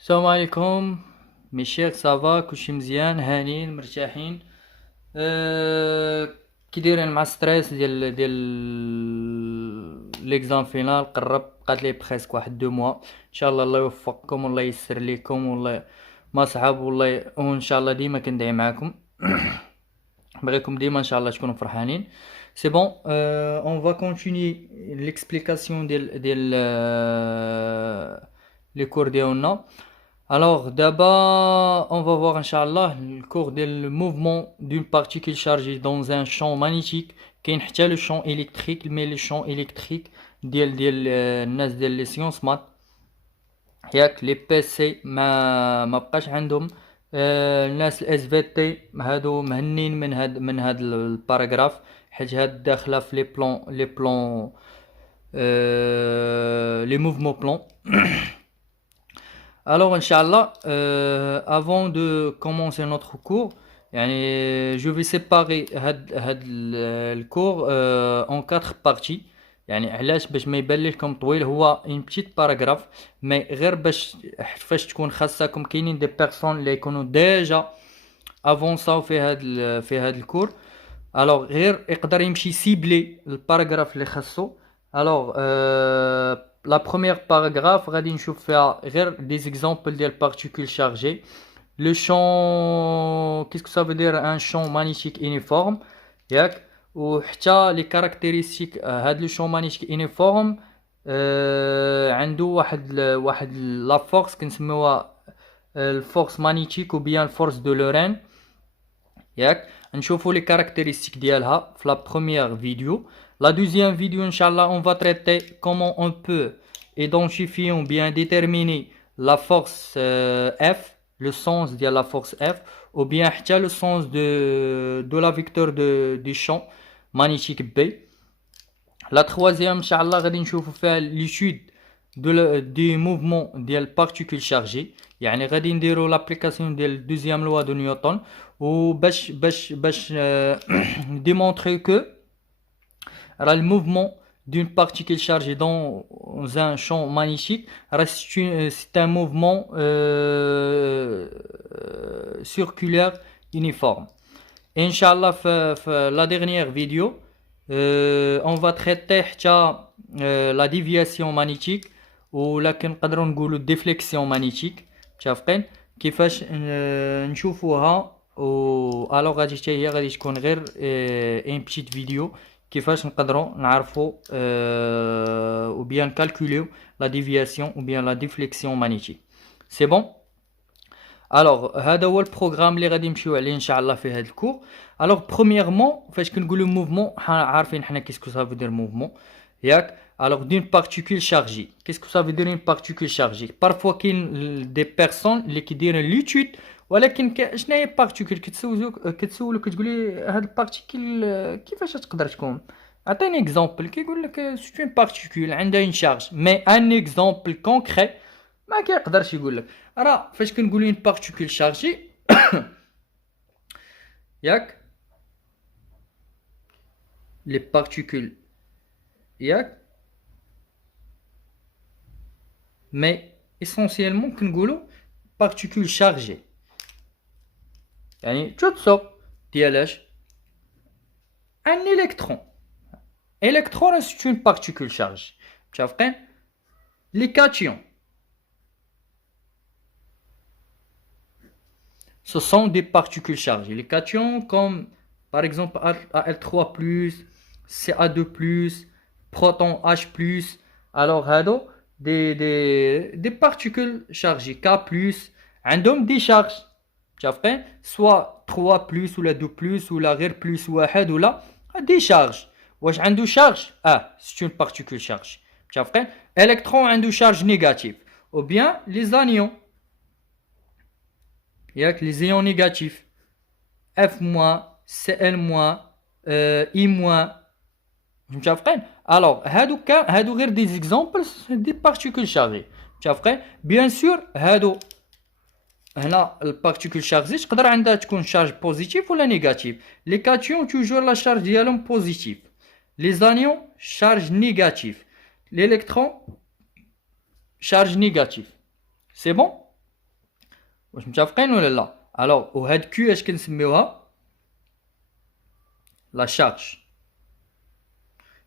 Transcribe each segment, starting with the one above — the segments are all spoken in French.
السلام عليكم ميشيخ صافا كلشي مزيان هانيين مرتاحين. كي دايرين مع ستريس ديال ليكزام فينال قرب بقات ليه بريسك واحد 2 موا. ان شاء الله الله يوفقكم والله يسر ليكم والله ما صعب والله، وان شاء الله ديما كندعي معاكم. بغيكم ديما ان شاء الله تكونوا فرحانين. سي بون، اون فا كونتيني ليكسبليكاسيون ديال لي كور ديالنا. Alors d'abord, on va voir, Inch'Allah, le cours du mouvement d'une particule chargée dans un champ magnétique, qui est le champ électrique, mais le champ électrique ديال les sciences maths. ياك لي بي سي ما بقاش عندهم. الناس الاس في تي هادو مهنين من هاد الباراغراف، حيت هاد داخله في لي بلون لي موفمون بلون. Alors, Inch'Allah, avant de commencer notre cours, je vais séparer le cours en 4 parties. علاش باش ما يبانليش لكم طويل، هو ان بتيت باراغراف، مي غير باش فاش تكون خاصكم كاينين دي بيرسون اللي يكونوا ديجا افونساو في هاد الكور. الوغ غير يقدر يمشي سيبلي الباراغراف اللي خاصو. الوغ la première paragraphe غادي نشوف فيها غير des exemples ديال particules chargées. Le champ, qu'est-ce que ça veut dire un champ magnétique uniforme ياك، وحتى les caractéristiques هاد le champ magnétique uniforme عنده واحد la force كنسميوها الفورس magnétique ou bien الفورس de Lorentz ياك. نشوفوا les caractéristiques ديالها في la première vidéo. La deuxième vidéo, Inch'Allah, on va traiter comment on peut identifier ou bien déterminer la force F, le sens de la force F, ou bien le sens de la vecteur du champ magnétique B. La troisième, Inch'Allah, غادي نشوفوا فيها l'étude du mouvement des particules chargées. غادي نديروا l'application de la deuxième loi de Newton باش démontrer que le mouvement d'une particule chargée dans un champ magnétique, c'est un mouvement circulaire uniforme. Inch'Allah, la dernière vidéo, on va traiter la déviation magnétique ou la déflexion magnétique. كيفاش نشوفوها. alors غادي تكون غير une petite vidéo كيفاش نقدروا نعرفوا ou bien calculer la déviation ou bien la déflexion magnétique. C'est bon. alors هذا هو البروغرام اللي غادي نمشيو عليه ان شاء الله في هذا الكور. alors premièrement فاش كنقولوا موفمون عارفين حنا كيسكو ça veut dire موفمون ياك. alors d'une particule chargée, qu'est-ce que ça veut dire une particule chargée. parfois كاين des personnes اللي كيديروا l'étude ولكن شنو هي بارتيكول، كتسولو كتقولي هاد البارتيكول كيفاش تقدر تكون. عطيني اكزامبل، كيقول لك سي اون بارتيكول عندها اون شارج، مي ان اكزامبل كونكري ما كيقدرش يقول لك. راه فاش كنقولوا اون بارتيكول شارجي ياك لي بارتيكول ياك، مي اسونسيالمون كنقولوا بارتيكول شارجي تتصور ديالاش ان électron. électron c'est une particule chargée. متفقين. les cations ce sont des particules chargées. les cations comme par exemple Al3+, Ca2+, proton H+. alors هادو des particules chargées. K+, عندهم des charges. soit 3 plus ou la 2 plus ou la غير plus واحد ولا des charges. واش عنده charge c'est une particule chargée. électron عنده charge négative ou bien les anions ياك les ions négatifs F-, Cl-, I-. متفقين. alors هادو غير des exemples des particules chargées. bien sûr هادو هنا البارتيكول شارجي تقدر عندها تكون شارج بوزيتيف ولا نيجاتيف. لي كاتيون توجور لا شارج ديالهم بوزيتيف، لي زانيون شارج نيجاتيف، ليليكترون شارج نيجاتيف. سي بون. واش متفقين ولا لا؟ الوغ وهاد كيو اش كنسميوها؟ لا شارج.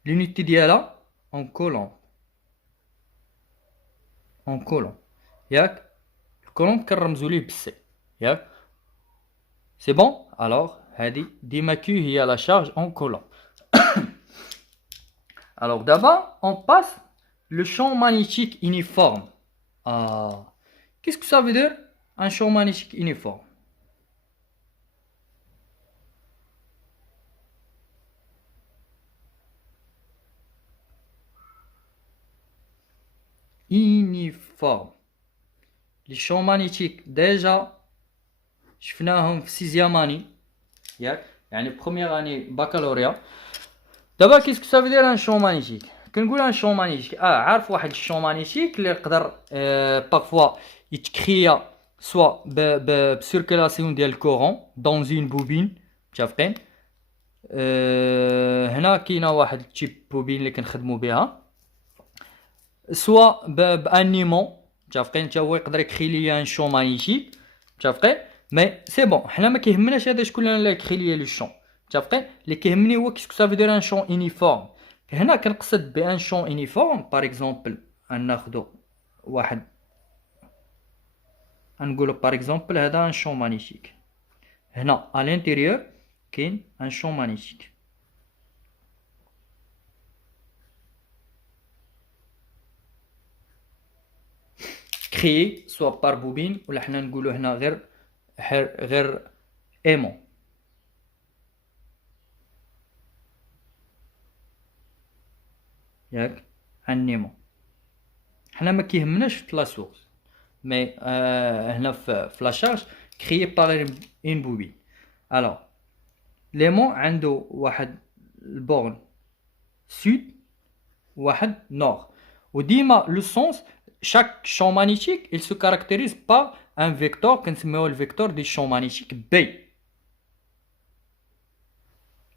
لونيتي ديالها اون كولوم. اون كولوم ياك؟ الكولوم كنرمزو ليه بالسي ياك؟ سي بون. الوغ هادي ديما كيو هي لا شارج اون كولوم. Alors d'abord, on passe le champ magnétique uniforme. Ah, qu'est-ce que ça veut dire un champ magnétique uniforme? Uniforme. Les champs magnétiques déjà شفناهم في sixième année ياك؟ يعني première année baccalauréat. دابا qu'est-ce que ça veut dire un champ magnétique؟ كنقول un champ magnétique عارف واحد الشون مانيتيك اللي يقدر بارفوا يتكريا سوا بسيركيلاسيون ديال الكورون دون اون بوبين. متفقين؟ هنا كاينه واحد التيب بوبين اللي كنخدموا بها سوا بانيمون. متفقين؟ حتى هو يقدر يكري ليا ان شون مانيتيك. متفقين؟ مي سي بون حنا ما كيهمناش هذا شكون اللي يكري ليا لو شون. متفقين؟ اللي كيهمني هو كيسكو سافو دير ان شون يونيفورم. هنا كنقصد بان شون يونيفورم باغ اكزومبل ناخذ واحد نقولوا باغ اكزومبل هذا ان شون مانيتيك. هنا à l'intérieur كاين ان شون مانيتيك. كريي سوا بار بوبين ولا حنا نقولوا هنا غير ايمون. ياك؟ ان ايمون. حنا ما كيهمناش في لا سورس مي هنا في لا شارج كريي باغ اون بوبين. الوغ ليمون عنده واحد البورن سود واحد نور وديما لو سونس chaque champ magnétique il se caractérise par un vecteur كنسميوه الفيكتور دي champ magnétique B.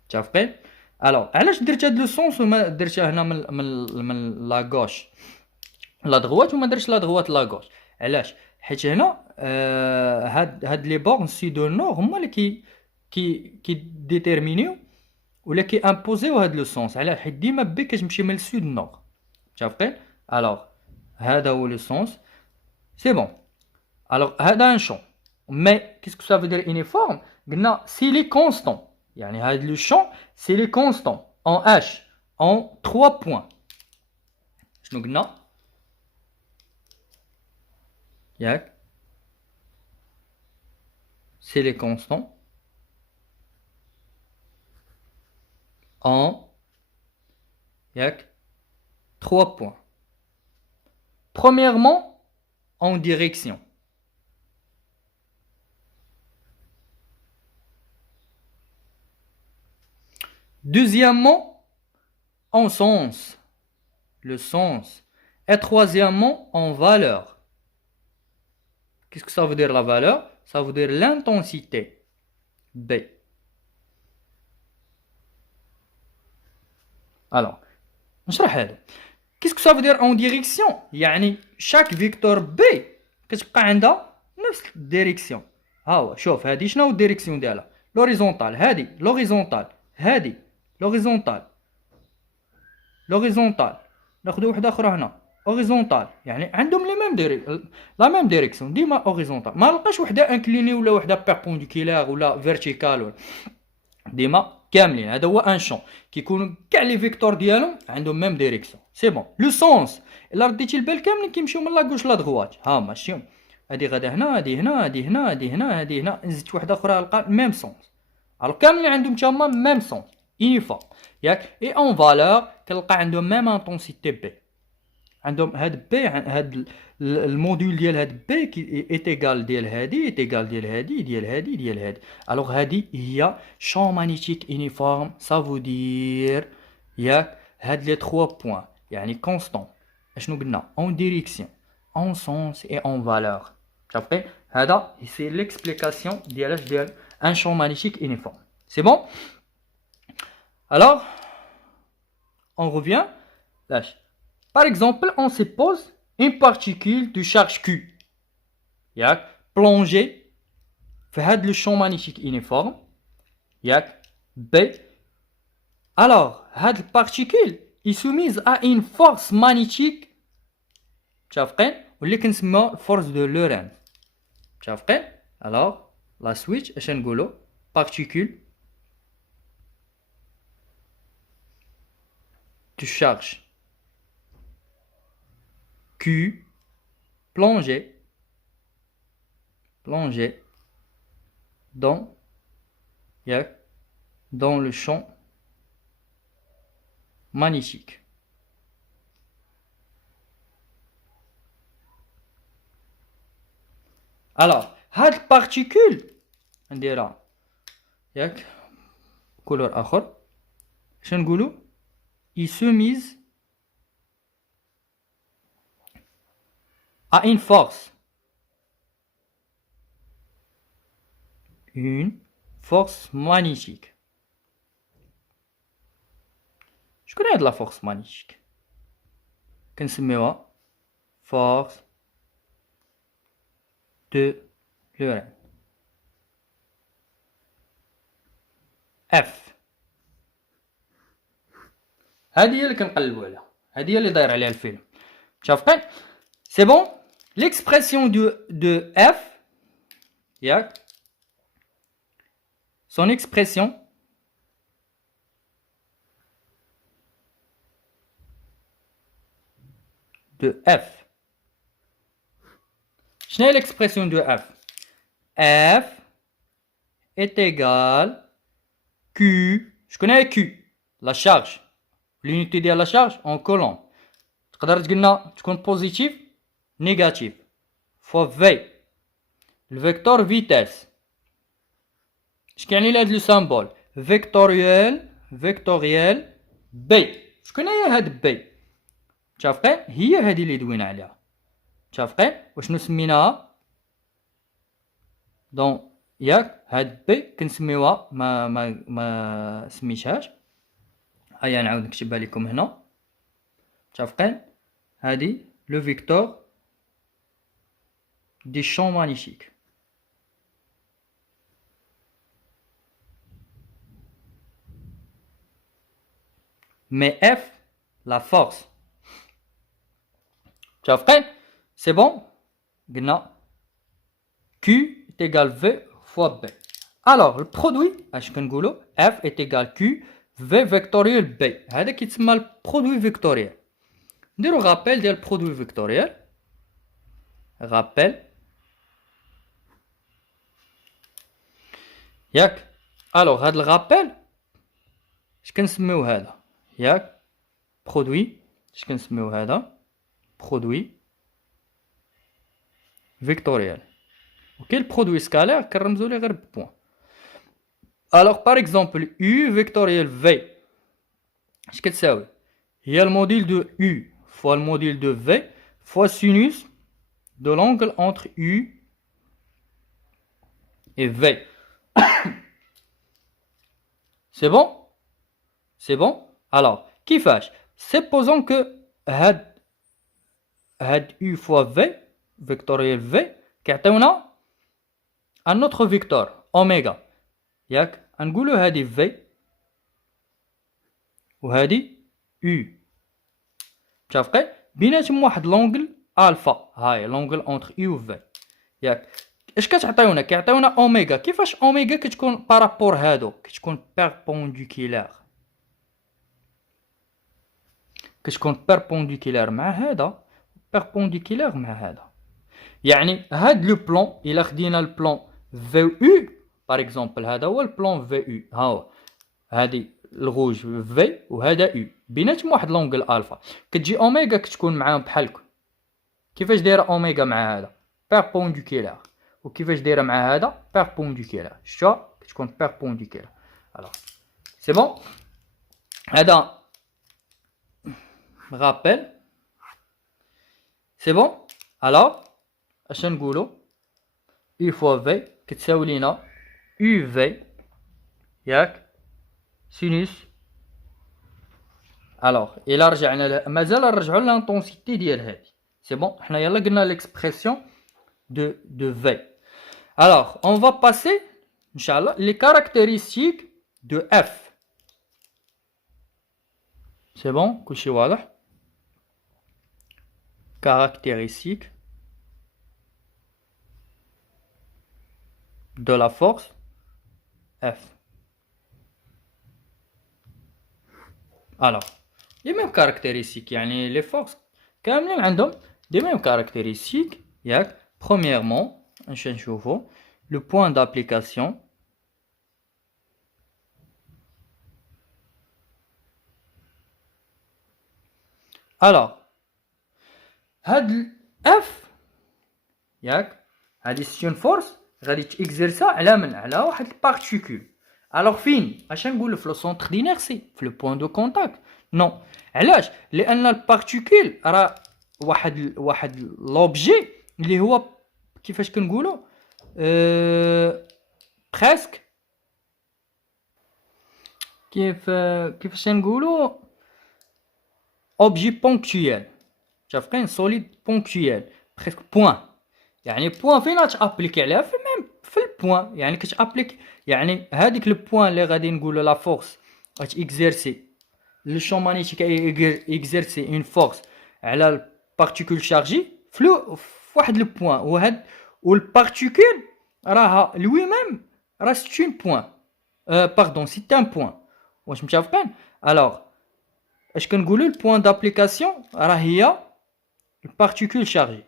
متفقين؟ الوغ علاش درت هاد لو سونس وما درتها هنا من لا غوش لا دغوات وما درتش لا دغوات لا غوش؟ علاش؟ حيت هنا هاد لي بورن سود و نور هما اللي كي ديتيرمينيو ولا كي امبوزيو هاد لو سونس. علاش؟ حيت ديما بي كتمشي من السود للنور. متفقين؟ الوغ هذا هو لو سونس. سي بون. الوغ هذا ان شون مي كيسكو سا فو دير يونيفورم؟ قلنا سي لي كونستون يعني هاد لو شون سي لي كونستون اون اش اون 3 بوين. شنو قلنا؟ ياك؟ سي لي كونستون en ياك 3 points. Premièrement, en direction. Deuxièmement, en sens. Le sens. Et troisièmement, en valeur. Qu'est-ce que ça veut dire la valeur? Ça veut dire l'intensité. B. Alors, نشرح هذا. كيسكو سا فو اون ديريكسيون؟ يعني شاك فيكتور بي كتبقى عندها نفس الديريكسيون. ها هو شوف هادي شنو الديريكسيون ديالها؟ لوريزونتال. هادي لوريزونتال. هادي لوريزونتال. لوريزونتال. ناخذ وحده اخرى هنا اوريزونتال. يعني عندهم لا ميم ديريكسيون ديما اوريزونتال. ما لقاش وحده انكليني ولا وحده بيربونديكولار ولا فيرتيكال ديما كاملين. هذا هو ان شون كيكونوا كاع لي فيكتور ديالهم عندهم ميم ديريكسيون. سي بون. لو سونس الا رديتي البال كاملين كيمشيو من لا غوش لا دغوات. ها ماشي هادي غادا هنا هادي هنا هادي هنا هادي هنا هادي هنا زدت واحده اخرى لقى ميم سونس. الو كاملين عندهم تما ميم سونس يونيفورم ياك؟ اي اون فالور كنلقى عندهم ميم انتونسيتي بي. عندهم هاد بي هاد الموديول ديال هاد بي كي ايت ايغال ديال هادي ايت ايغال ديال هادي ديال هادي ديال هادي. الوغ هادي هي شون مانيتيك يونيفورم. سافو دير ياك هاد لي 3 بوين يعني كونستون. اشنو قلنا؟ اون ديريكسيون اون سونس اي اون فالور. صافي هذا سي ليكسبليكاسيون ديال ان شون مانيتيك يونيفورم. سي بون. الوغ on revient lâche. Par exemple, on suppose une particule de charge Q. plonger dans le champ magnétique uniforme. Yak B. Alors, cette particule est soumise à une force magnétique. Tchafren, ou les force de Lorentz. Tchafren, alors, la switch, eshengolo, particule de charge Q plongée dans le champ magnétique. Alors, cette particule, on dira, couleur autre, il se mise à une force. Une force magnétique. Je connais de la force magnétique. Qu'on force de Lorentz. F. هذه هي اللي كنقلبوا عليها. هذه هي اللي داير عليها الفيلم. شافقين؟ C'est bon? L'expression de F, son expression de F. Quelle est l'expression de F? F est égal Q. Je connais Q, la charge. L'unité de la charge en coulomb. تقدر تقولنا تكون positif, négatif. fois V. Le vecteur vitesse. اش كيعني لي هاد لو سامبول؟ فيكتوريال بي. شكون هي هاد بي؟ متفقين؟ هي هادي اللي دوينا عليها. متفقين؟ وشنو سميناها؟ دون ياك هاد بي كنسميوها ما سميتهاش. هيا نعاود نكتبها لكم هنا. متفقين؟ هادي لو فيكتور دي شون مانيتيك. Mais F, la force. C'est bon? Q est égal V fois B. Alors, le produit, F est égal Q, V vectoriel B. C'est le produit vectoriel. On rappel du produit vectoriel. Rappel. Alors, le rappel, je vais ياك برودوي اش كنسميو هذا برودوي فيكتوريال وكاين البرودوي سكالير كنرمزو ليه غير بوين. الوغ باغ اكزومبل U فيكتوريال V اش كتساوي؟ هي الموديل دو U فوا الموديل دو V فوا سينوس دو لونغل انتر U et V. C'est bon? C'est bon? Alors, كيفاش؟ supposons que هاد U fois V vectoriel V كيعطيونا un autre vecteur اوميغا. ياك نقولو هادي V وهادي U. متفقين؟ بيناتهم واحد لونغل الفا. هاي لونغل انتر U و V. ياك اش كتعطيونا؟ كيعطيونا اوميغا. كيفاش اوميغا كتكون بارابور هادو؟ كتكون بيربونديكولار. كتكون بيربونديكولار مع هذا بيربونديكولار مع هذا. يعني هاد لو بلون الا خدينا البلون في او باغ اكزومبل هذا هو البلون في او. ها هو هادي الغوج في وهذا او بيناتهم واحد لونغل الفا. كتجي اوميغا كتكون معاهم بحال هكا. كيفاش دايره اوميغا مع هذا؟ بيربونديكولار. وكيفاش دايره مع هذا؟ بيربونديكولار. شتا كتكون بيربونديكولار. الوغ سي بون. هذا rappel. C'est bon? Alors, اش نقولوا؟ U fois V كتساوي لينا UV ياك سينوس. الوغ الا رجعنا مازال نرجعوا للانتونسيتي ديال هادي. سي بون. حنا يلا قلنا ليكسبرسيون دو في. Alors, on va passer, Inch'Allah, les caractéristiques de F. C'est bon? كلشي واضح? Caractéristiques de la force F. Alors, les mêmes caractéristiques, يعني les forces كاملين عندهم les mêmes caractéristiques. ياك premièrement نشوفوا le point d'application. Alors هاد F ياك هادي c'est une force غادي تيكزيرسا على من على واحد البارتيكول. الوغ فين اش نقول في لو سونتر دينيرسي في لو بوين دو كونتاكت؟ نو. علاش؟ لان البارتيكول راه واحد لوبجي اللي هو كيفاش كنقولوا بريسك كيفاش نقولوا اوبجي بونكتويال. شافين سوليد بونكتويال بريسك بوين. يعني بوين فين تابليكي عليها في ميم في البوين. يعني كتابليك يعني هذيك لو بوين اللي غادي نقولوا لا فورس غاتيكزيرسي لو شون مانيتيك اكزيرسي اون فورس على البارتيكول شارجي في واحد لو بوين. وهاد والبارتيكول راها لوي ميم راه سي اون بوين باردون سي ان بوين. واش متفقين؟ الوغ اش كنقولوا البوين دابليكاسيون راه هي البارتيكول شارجي.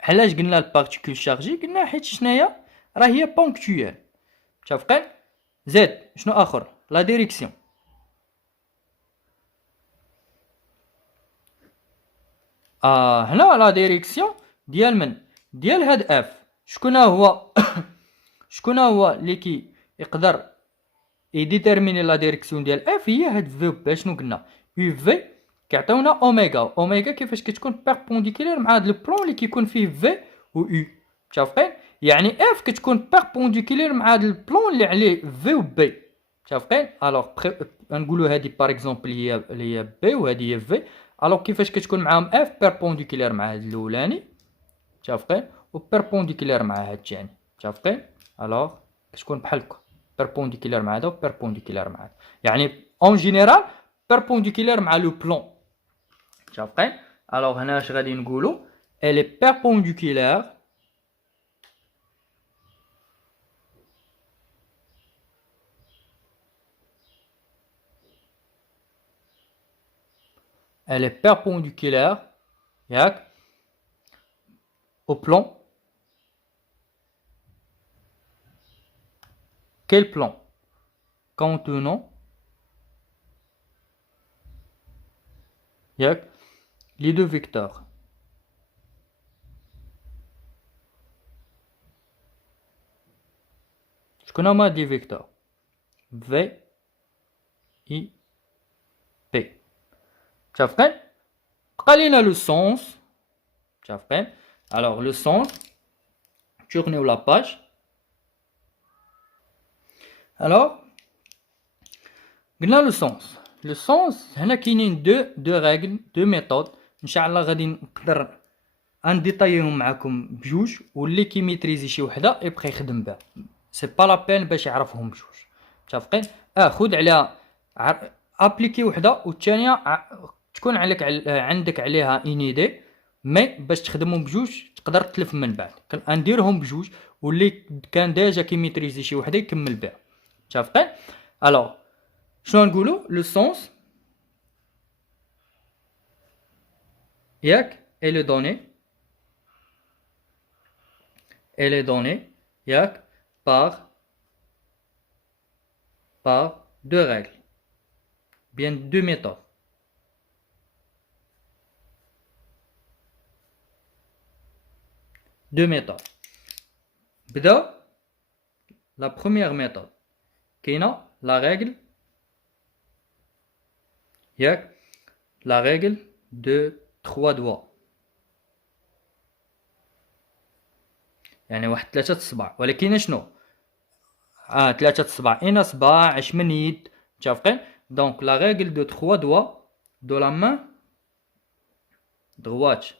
علاش قلنا البارتيكول شارجي؟ قلنا حيت شناهي راه هي بونكتويال. متفقين؟ زيد شنو اخر؟ لا ديريكسيون. هنا لا ديريكسيون ديال من؟ ديال هاد اف. شكون هو شكون هو اللي كي يقدر يديتيرميني لا ديريكسيون ديال اف؟ هي هاد في. شنو قلنا؟ يو في كيعطيونا اوميغا. اوميغا كيفاش كتكون بيربونديكولير مع هاد البلون اللي كيكون فيه في و يو. متفقين؟ يعني اف كتكون بيربونديكولير مع هاد البلون اللي عليه في و بي. متفقين؟ الوغ نقولوا هادي باغ اكزومبل هي بي وهادي هي في. الوغ كيفاش كتكون معاهم اف؟ بيربونديكولير مع هاد الاولاني. متفقين؟ و بيربونديكولير مع هاد الثاني. متفقين؟ الوغ كتكون بحال هكا بيربونديكولير مع هذا و بيربونديكولير مع هذا. يعني اون جينيرال بيربونديكولير مع لو بلون. متفقين؟ الوغ هنا اش غادي نقولوا؟ elle est perpendiculaire ياك au plan. Quel plan? Contenant ياك les deux vecteurs. شكون هما دي فيكتور؟ في اي بي. متفقين؟ بقى لينا لو سونس. متفقين؟ الوغ لو سونس tournez la page. الوغ قلنا لو سونس. لو سونس هنا كاينين دو ريغل دو ميثود. ان شاء الله غادي نقدر انديطايهم معكم بجوج واللي كيميتريزي شي وحده يبقى يخدم بها. سي با لا بين باش يعرفهم بجوج. متفقين؟ خذ عليها ابليكي وحده والثانيه تكون عندك عليها اينيدي مي باش تخدمهم بجوج تقدر تلف من بعد. نديرهم بجوج واللي كان ديجا كيميتريزي شي وحده يكمل بها. متفقين؟ الوغ شنو نقولوا؟ لو سونس ياك et les données ياك par deux règles, bien deux méthodes. بدأ la première méthode كاينه la règle ياك la règle de 3 doigts. يعني واحد 3 صباع ولكن شنو 3 صباع اين صباع 8 يد. متفقين؟ دونك لا ريغل دو 3 doigts de la main droite.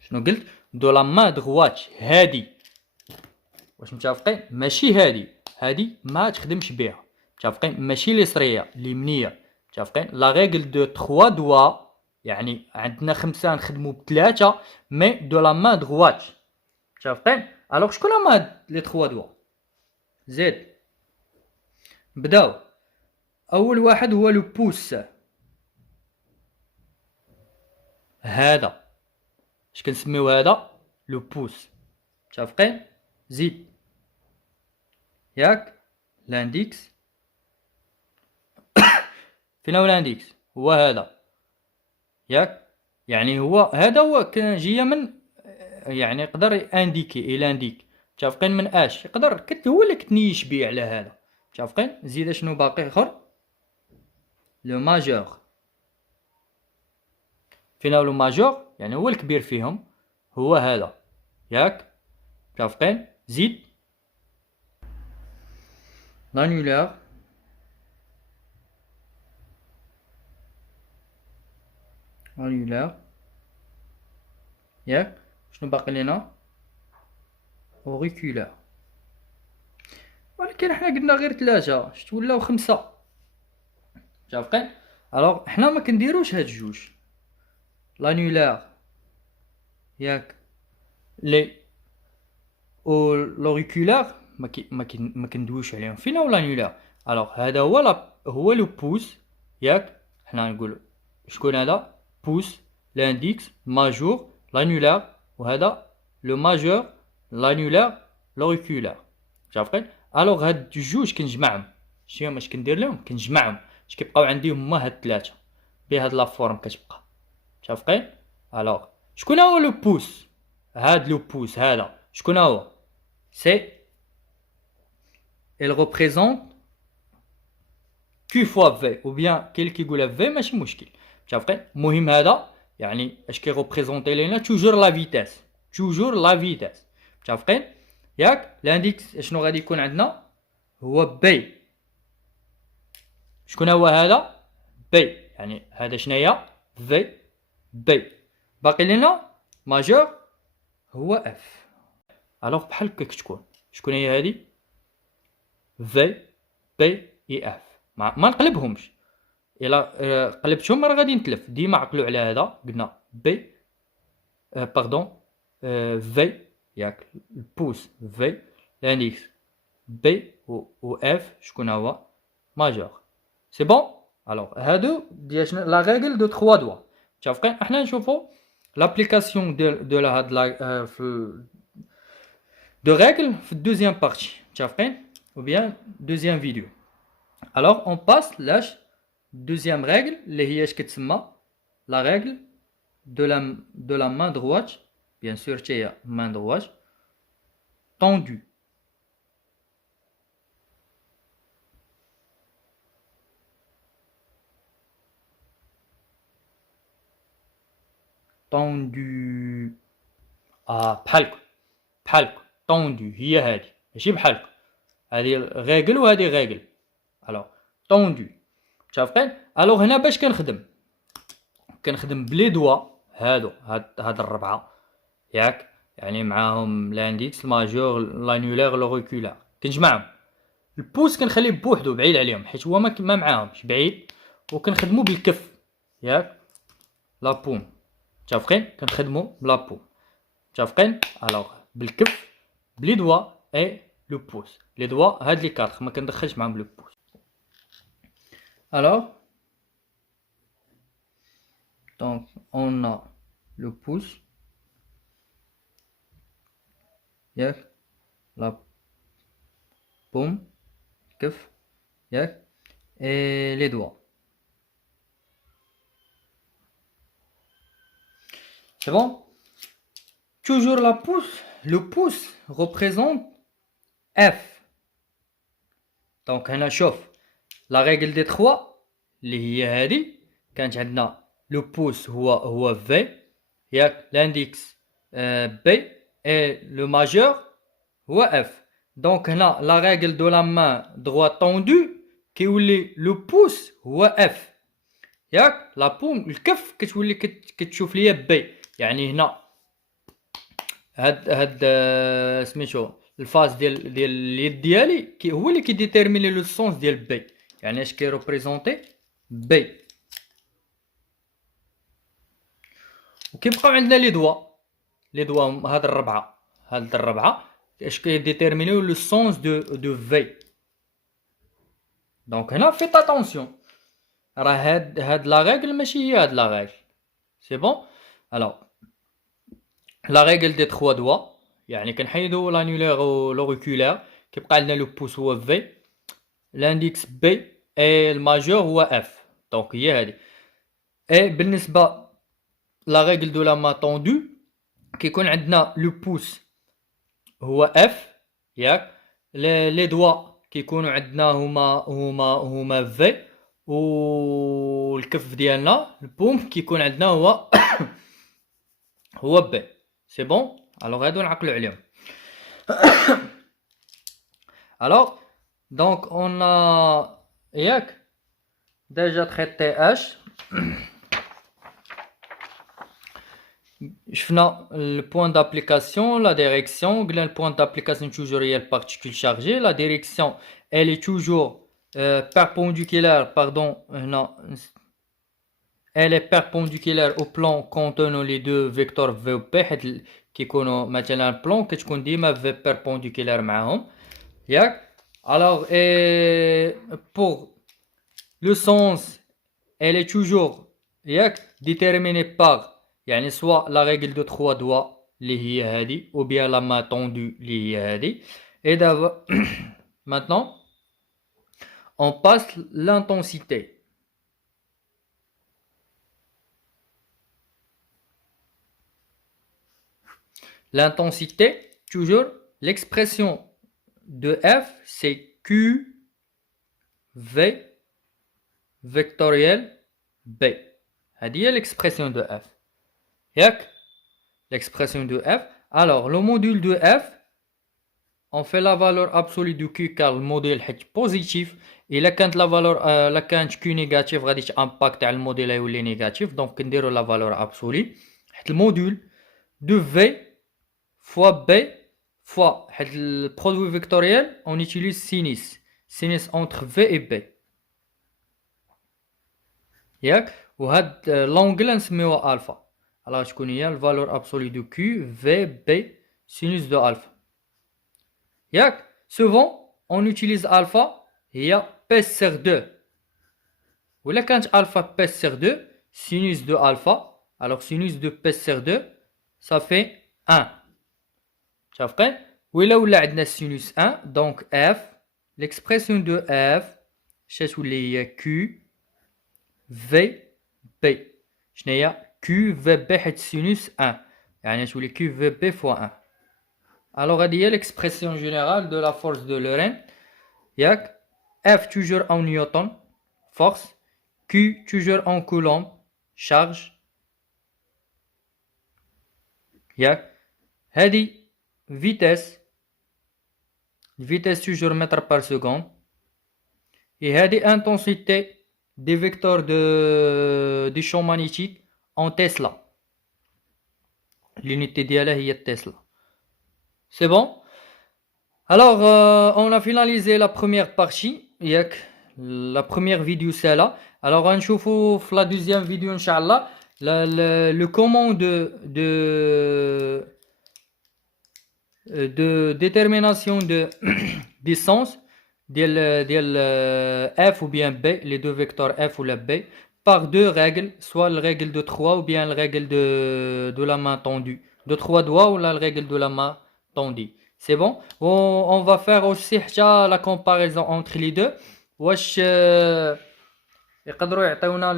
شنو قلت؟ دو لا ما droite هادي. واش متفقين؟ ماشي هادي، هادي ما تخدمش بها. متفقين؟ ماشي اليسريه، اليمنيه. متفقين؟ لا ريغل دو 3 دوا، يعني عندنا 5 نخدمو ب3، مي دو لا ما droite. متفقين؟ الوغ شكون هما هاد لي 3 دوا؟ زيد نبداو. اول واحد هو لو بوس، هذا اش كنسميو هذا؟ لو بوس. متفقين؟ زيد ياك لانديكس. فين هو لانديكس؟ هو هذا ياك، يعني هو هذا هو جايه من، يعني يقدر انديكي الى انديك. متفقين؟ من اش يقدر هو اللي كتنيش بيه على هذا. متفقين؟ زيد شنو باقي اخر؟ لو ماجور. فين هو لو ماجور؟ يعني هو الكبير فيهم، هو هذا ياك. متفقين؟ زيد لانيولار. لانيولار ياك. شنو باقي لينا؟ اوريكولار. ولكن حنا قلنا غير 3، شت ولاو 5. متفقين؟ الوغ حنا ما كنديروش هاد جوج، لانيولار ياك لي او لوريكولار، ما كندويوش عليهم. فين هو لانيولار؟ الوغ هذا هو لو بوس ياك. حنا نقول شكون هذا؟ بوس، لانديكس، ماجور، لانيولار، وهذا لو ماجور، لانيولار، لوريكولار. متفقين؟ الوغ هاد الجوج كنجمعهم. شنو اش كندير لهم؟ كنجمعهم. اش كيبقاو عندي هما هاد 3 بهاد لا فورم كتبقى. متفقين؟ الوغ شكون هو لو بوس؟ هاد لو بوس هذا شكون هو؟ سي il représente Q fois V، ou bien كاين اللي كيقولها V ماشي مشكل. متفقين؟ المهم هذا يعني اش كيغوبريزونتي لينا توجور لا فيتاس، توجور لا فيتاس. متفقين ياك؟ لانديكس شنو غادي يكون عندنا؟ هو بي. شكون هو هذا؟ بي، يعني هذا شناهي؟ في بي. باقي لنا ماجور هو اف. الوغ بحال هكاك تكون. شكون هي هذه؟ في بي اي اف. ما نقلبهمش، الا قلبتهم راه غادي نتلف. ديما عقلوا على هذا. قلنا بي باردون في ياك، البوس في، لانديكس بي و اف شكون هو؟ ماجور. سي بون. الوغ هادو ديال شنو لا ريغل دو 3 دوا. متفقين؟ احنا نشوفو لابليكاسيون دو هاد لا في دو ريغل في الدوزيام بارتي. متفقين؟ ou bien deuxième vidéo. Alors on passe la deuxième règle اللي هي اش كتسمى la règle de la main droite, bien sûr هي main droite tendue. tendue بحالك tendue هي هذه، ماشي بحالك. هذه ريغل وهذه ريغل. الوغ طوندو. متفقين؟ الوغ هنا باش كنخدم بلي دوا هادو، هاد الربعه ياك، يعني معاهم لانديكس، الماجور، لانيولار، لوريكولار، كنجمعهم. البوس كنخليه بوحدو بعيد عليهم حيت هو ما معاهمش بعيد، وكنخدمو بالكف ياك، لا بوم. متفقين؟ كنخدمو بلا بوم. متفقين؟ الوغ بالكف بلي دوا اي لو بوس. لي دوا هاد لي 4 ما كندخلش معاهم لو بوس. Alors, donc on a le pouce, ياك، la paume, كف، ياك، et les doigts. C'est bon? Toujours la pouce, le pouce représente F. Donc هنا شوف لا ريغل دي 3 اللي هي هذه كانت عندنا. لو بوس هو في ياك، لانديكس بي، اي لو ماجور هو اف. دونك هنا لا ريغل دو لا مان دروات طوندو كيولي لو بوس هو اف. ياك لا بوم الكف كتولي كتشوف ليا بي، يعني هنا هاد سميتو الفاز ديال اليد ديالي هو اللي كيديتيرميني لو سونس ديال بي، يعني اش كيروبريزونتي بي. وكيبقاو عندنا لي دوا هاد الربعه اش كيديتيرمينيو لو سونس دو في. دونك هنا فيت اتونسيون، راه هاد لا ريغل ماشي هي هاد لا ريغل. سي بون. الوغ لا ريغل دي 3 دوا، يعني كنحيدو لانيولير و لوريكولير، كيبقى عندنا لو بوس هو في، لانديكس بي، اي الماجور هو اف. دونك هي هادي. اي بالنسبه لا ريغل دو لا ما طوندو كيكون عندنا لو بوس هو اف، ياك لي دوا كيكونوا عندنا هما في، والكف ديالنا البوم كيكون عندنا هو بي. سي بون. الوغ هادو نعقلو عليهم. الوغ دونك اون ياك ديجا تريتي اش. شفنا البوان d'application, la direction. Le point d'application toujours il y a le particule chargé. La direction elle est toujours perpendiculaire, pardon, non, elle est perpendiculaire au plan contenant les deux vecteurs v ou p. كيكونوا مثلا البلان كتكون ديما v perpendiculaire معاهم، ياك. alors pour le sens elle est toujours ياك déterminée par يعني soit la règle de 3 doigts اللي هي هذه ou bien la main tendue اللي هي هذه. et d'abord maintenant on passe l'intensité. L'intensité, toujours l'expression de F c'est Q V vectoriel B. هذه هي l'expression de F. ياك l'expression de F. Alors le module de F on fait la valeur absolue de Q car le module est positif. et là quand la valeur là quand Q négatif غادي impact على الموديل يولي négatif. donc نديرو la valeur absolue حيت المودول de V fois B fois le produit vectoriel on utilise sinus entre V et B, ياك. وهاد لونغل نسميوها الفا. alors شكون هي الفالور ابسولي دو Q V B sinus de alpha, ياك. souvent on utilise alpha هي P sur 2 ولا كانت alpha P sur 2 sinus de alpha, alors sinus de P sur 2 ça fait 1. شافقين. ولا عندنا sinus 1 donc F l'expression de F شتولي هي Q V B. شنو هي Q V B حيت sinus 1 يعني تولي Q V B fois 1. alors هذه هي l'expression générale de la force de Lorentz, ياك. F toujours en newton force, Q toujours en coulomb charge, ياك. هذه vitesse toujours mètre par seconde. et هذه intensité des vecteurs du champ magnétique en Tesla. l'unité ديالها هي Tesla. c'est bon. alors on a finalisé la première partie, ياك. la première vidéo c'est là. alors غنشوفوا في la deuxième vidéo inchallah le comment de détermination de distance ديال F ou bien B, les deux vecteurs F ou la B, par deux règles, soit la règle de 3 ou bien la règle de la main tendue, de 3 doigts ou la règle de la main tendue. c'est bon. on va faire aussi la comparaison entre les deux. واش يقدروا يعطيونا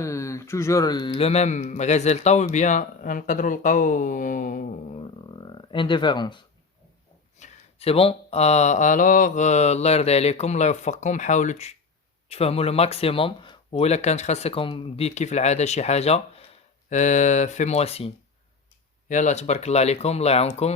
toujours le même résultat ou bien نقدروا نلقاو indifférence. c'est bon. alors الله يرضي عليكم الله يوفقكم، حاولوا تفهموا لو ماكسيموم، وإلا كانت خاصكم دير كيف العاده شي حاجه في مواسين. يلا تبارك الله عليكم، الله يعاونكم.